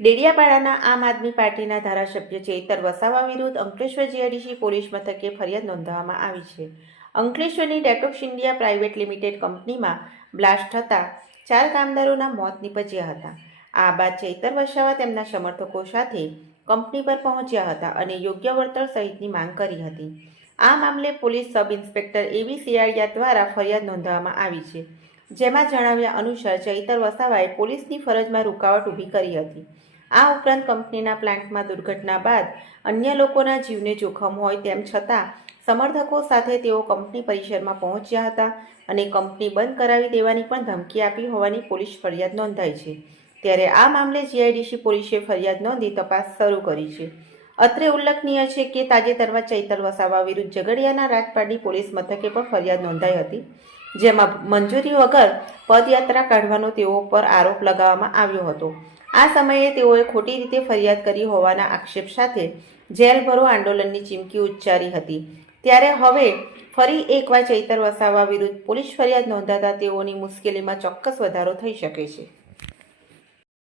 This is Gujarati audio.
ડેડિયાપાડાના આમ આદમી પાર્ટીના ધારાસભ્ય ચેતર વસાવા વિરુદ્ધ અંકલેશ્વર જીઆઈડીસી પોલીસ મથકે ફરિયાદ નોંધાવવામાં આવી છે. અંકલેશ્વરની ડેટોક્સ ઇન્ડિયા પ્રાઇવેટ લિમિટેડ કંપનીમાં બ્લાસ્ટ થતાં ચાર કામદારોના મોત નીપજ્યા હતા. આ બાદ ચૈતર વસાવા તેમના સમર્થકો સાથે કંપની પર પહોંચ્યા હતા અને યોગ્ય વળતર સહિતની માંગ કરી હતી. આ મામલે પોલીસ સબ ઇન્સ્પેક્ટર એવી સિયાળિયા દ્વારા ફરિયાદ નોંધવામાં આવી છે. જેમાં જણાવ્યા અનુસાર ચૈતર વસાવાએ પોલીસની ફરજમાં રૂકાવટ ઊભી કરી હતી. આ ઉપરાંત કંપનીના પ્લાન્ટમાં દુર્ઘટના બાદ અન્ય લોકોના જીવને જોખમ હોય તેમ છતાં સમર્થકો સાથે તેઓ કંપની પરિસરમાં પહોંચ્યા હતા અને કંપની બંધ કરાવી દેવાની પણ ધમકી આપી હોવાની પોલીસ ફરિયાદ નોંધાઈ છે. ત્યારે આ મામલે જીઆઈડીસી પોલીસે ફરિયાદ નોંધી તપાસ શરૂ કરી છે. અત્રે ઉલ્લેખનીય છે કે તાજેતરમાં ચૈતર વસાવા વિરુદ્ધ ઝઘડિયાના રાજપાડી પોલીસ મથકે પણ ફરિયાદ નોંધાઈ હતી. જેમાં મંજૂરી વગર પદયાત્રા કાઢવાનો તેઓ પર આરોપ લગાવવામાં આવ્યો હતો. આ સમયે તેઓએ ખોટી રીતે ફરિયાદ કરી હોવાના આક્ષેપ સાથે જેલભરો આંદોલનની ચીમકી ઉચ્ચારી હતી. ત્યારે હવે ફરી એકવાર ચૈતર વસાવા વિરુદ્ધ પોલીસ ફરિયાદ નોંધાતા તેઓની મુશ્કેલીમાં ચોક્કસ વધારો થઈ શકે છે.